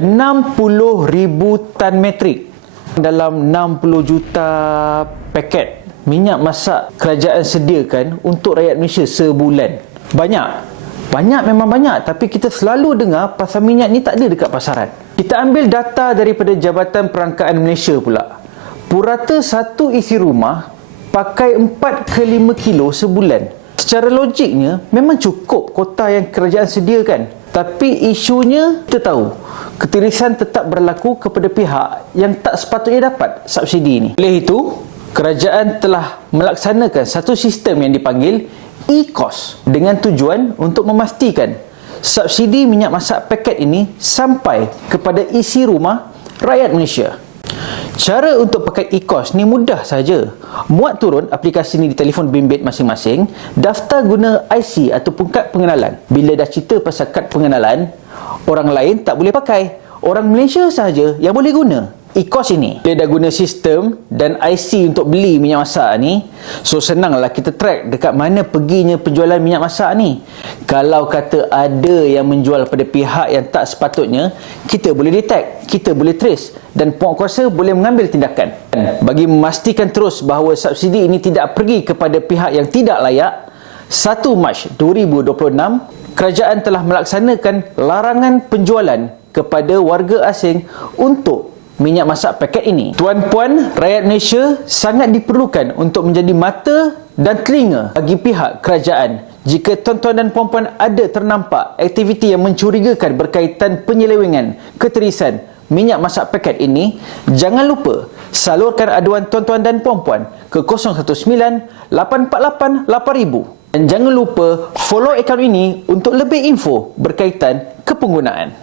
60,000 tan metrik dalam 60 juta paket minyak masak kerajaan sediakan untuk rakyat Malaysia sebulan. Banyak memang banyak, tapi kita selalu dengar pasal minyak ni tak ada dekat pasaran. Kita ambil data daripada Jabatan Perangkaan Malaysia pula. Purata satu isi rumah pakai 4 ke 5 kilo sebulan. Secara logiknya memang cukup kota yang kerajaan sediakan. Tapi isunya kita tahu ketirisan tetap berlaku kepada pihak yang tak sepatutnya dapat subsidi ini. Oleh itu, kerajaan telah melaksanakan satu sistem yang dipanggil e-KOS dengan tujuan untuk memastikan subsidi minyak masak paket ini sampai kepada isi rumah rakyat Malaysia. Cara untuk pakai e-KOS ni mudah saja. Muat turun aplikasi ni di telefon bimbit masing-masing, daftar guna IC ataupun kad pengenalan. Bila dah cerita pasal kad pengenalan, orang lain tak boleh pakai. Orang Malaysia sahaja yang boleh guna e-KOS ini. Dia dah guna sistem dan IC untuk beli minyak masak ni, so senanglah kita track dekat mana perginya penjualan minyak masak ni. Kalau kata ada yang menjual pada pihak yang tak sepatutnya, kita boleh detect, kita boleh trace dan penguatkuasa boleh mengambil tindakan. Bagi memastikan terus bahawa subsidi ini tidak pergi kepada pihak yang tidak layak, 1 Mac 2026, kerajaan telah melaksanakan larangan penjualan kepada warga asing untuk minyak masak paket ini. Tuan-puan, rakyat Malaysia sangat diperlukan untuk menjadi mata dan telinga bagi pihak kerajaan. Jika tuan-tuan dan puan-puan ada ternampak aktiviti yang mencurigakan berkaitan penyelewengan, ketirisan minyak masak paket ini, jangan lupa salurkan aduan tuan-tuan dan puan-puan ke 019 848 8000. Dan jangan lupa follow akaun ini untuk lebih info berkaitan kepenggunaan.